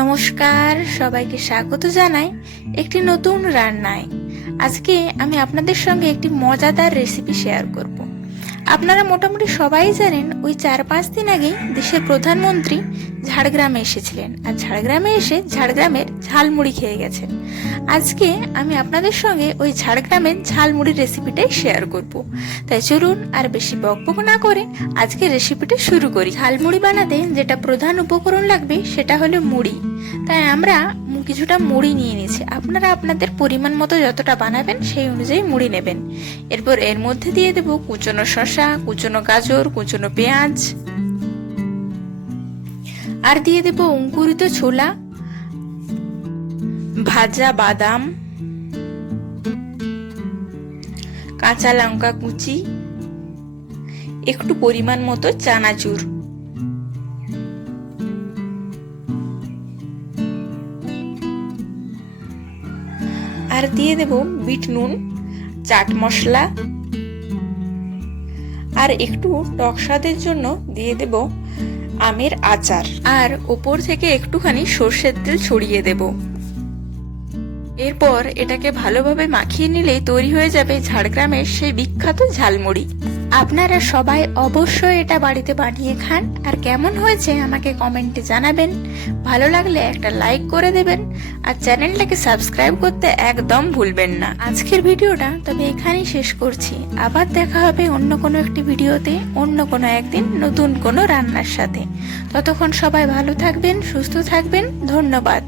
নমস্কার, সবাইকে স্বাগত জানাই একটি নতুন রান্নায়। আজকে আমি আপনাদের সঙ্গে একটি মজাদার রেসিপি শেয়ার করব। আপনারা মোটামুটি সবাই জানেন ওই 4-5 দিন আগে দেশের প্রধানমন্ত্রী ঝাড়গ্রামে এসেছিলেন, আর ঝাড়গ্রামে এসে ঝাড়গ্রামের ঝালমুড়ি খেয়ে গেছেন। আজকে আমি আপনাদের সঙ্গে ওই ঝাড়গ্রামের ঝালমুড়ির রেসিপিটাই শেয়ার করব। তাই চলুন আর বেশি বকবক না করে আজকে রেসিপিটা শুরু করি। ঝালমুড়ি বানাতে যেটা প্রধান উপকরণ লাগবে সেটা হলো মুড়ি। তাই আমরা কিছুটা মুড়ি নিয়ে নিয়েছি। আপনারা আপনাদের পরিমাণ মতো যতটা বানাবেন সেই অনুযায়ী মুড়ি নেবেন। এরপর এর মধ্যে দিয়ে দেব কুচনো শসা, কুচনো গাজর, কুচনো পেঁয়াজ, আর দিয়ে দেব অঙ্কুরিত ছোলা, ভাজা বাদাম, কাঁচা লঙ্কা কুচি, একটু পরিমাণ মতো চানাচুর, আর দিয়ে দেব বিট নুন, চাট মশলা, আর একটু টক স্বাদের জন্য দিয়ে দেব আমের আচার, আর ওপর থেকে একটুখানি সর্ষের তেল ছড়িয়ে দেব। এরপর এটাকে ভালোভাবে মাখিয়ে নিলেই তৈরি হয়ে যাবে ঝাড়গ্রামের সেই বিখ্যাত ঝালমুড়ি। আপনারা সবাই অবশ্যই এটা বাড়িতে বানিয়ে খান, আর কেমন হয়েছে আমাকে কমেন্টে জানাবেন। ভালো লাগলে একটা লাইক করে দেবেন, আর চ্যানেলটাকে সাবস্ক্রাইব করতে একদম ভুলবেন না। আজকের ভিডিওটা তবে এখানেই শেষ করছি। আবার দেখা হবে অন্য কোনো একটি ভিডিওতে, অন্য কোনো একদিন নতুন কোনো রান্নার সাথে। ততক্ষণ সবাই ভালো থাকবেন, সুস্থ থাকবেন। ধন্যবাদ।